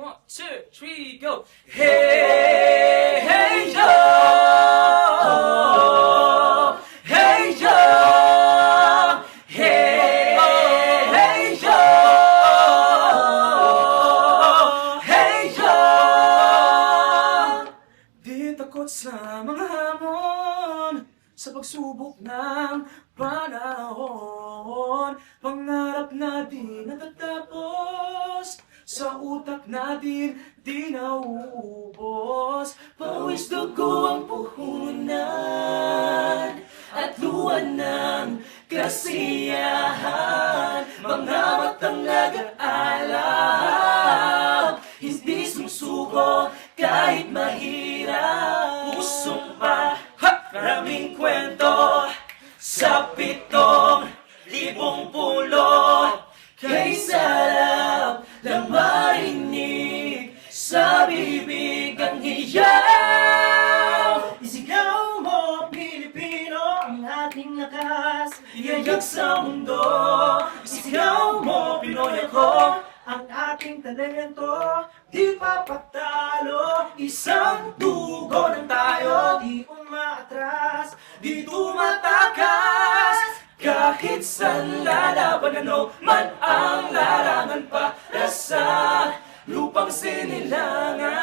1, 2, 3, go! Hey, hey, yo! Hey, yo! Hey, hey, yo! Hey, yo! Di takot sa mga hamon, sa pagsubok ng panahon. Pangarap na di natatapos, sa utak natin di nauubos. Pawis dugo ang puhunan at luha ng kasiyahan. Mga matang nag-aalam, hindi sumusuko kahit mahirap. Pusong pa, maraming kwento sa 7,000 pulo. Kay sarap lang marinig sa bibig ang hiyaw. Isigaw mo, Pilipino, ang ating lakas. Iyayak sa mundo. Isigaw mo, Pinoy ako, ang ating talento. Di papatalo, isang dugo ng tayo. di umaatras, Di tumatakas kahit saan lalaban, ano man ang larangan para sa lupang sinilangan.